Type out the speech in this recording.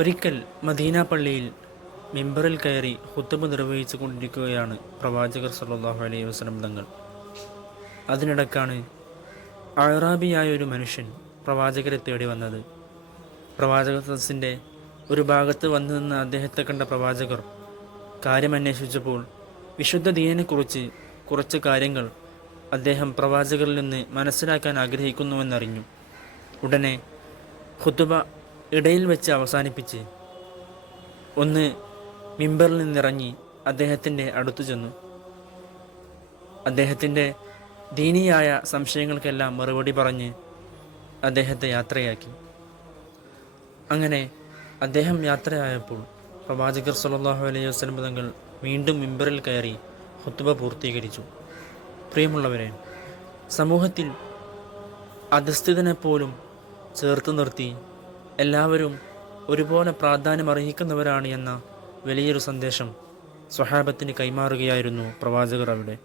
ഒരിക്കൽ മദീന പള്ളിയിൽ മിമ്പറിൽ കയറി ഖുത്ബ നിർവഹിച്ചു കൊണ്ടിരിക്കുകയാണ് പ്രവാചകർ സല്ലല്ലാഹു അലൈഹി വസല്ലം തങ്ങൾ. അതിനിടക്കാണ് അഅ്റാബിയായ ഒരു മനുഷ്യൻ പ്രവാചകരെ തേടി വന്നത്. പ്രവാചക സദസ്സിൻ്റെ ഒരു ഭാഗത്ത് വന്നു നിന്ന് അദ്ദേഹത്തെ കണ്ട പ്രവാചകർ കാര്യമന്വേഷിച്ചപ്പോൾ വിശുദ്ധ ദീനിനെക്കുറിച്ച് കുറച്ച് കാര്യങ്ങൾ അദ്ദേഹം പ്രവാചകരിൽ നിന്ന് മനസ്സിലാക്കാൻ ആഗ്രഹിക്കുന്നുവെന്നറിഞ്ഞു. ഉടനെ ഖുത്ബ ഇടയിൽ വെച്ച് അവസാനിപ്പിച്ച് ഒന്ന് മിമ്പറിൽ നിന്നിറങ്ങി അദ്ദേഹത്തിൻ്റെ അടുത്തു ചെന്നു. അദ്ദേഹത്തിൻ്റെ ദീനിയായ സംശയങ്ങൾക്കെല്ലാം മറുപടി പറഞ്ഞ് അദ്ദേഹത്തെ യാത്രയാക്കി. അങ്ങനെ അദ്ദേഹം യാത്രയായപ്പോൾ പ്രവാചകർ സല്ലല്ലാഹു അലൈഹി വസല്ലം തങ്ങൾ വീണ്ടും മിമ്പറിൽ കയറി ഖുത്ബ പൂർത്തീകരിച്ചു. പ്രിയമുള്ളവരെ, സമൂഹത്തിൽ അധസ്ഥിതനെപ്പോലും ചേർത്ത് നിർത്തി എല്ലാവരും ഒരുപോലെ പ്രാധാന്യം അർഹിക്കുന്നവരാണ് എന്ന വലിയൊരു സന്ദേശം സ്വഹാബത്തിന് കൈമാറുകയായിരുന്നു പ്രവാചകർ അവിടെ.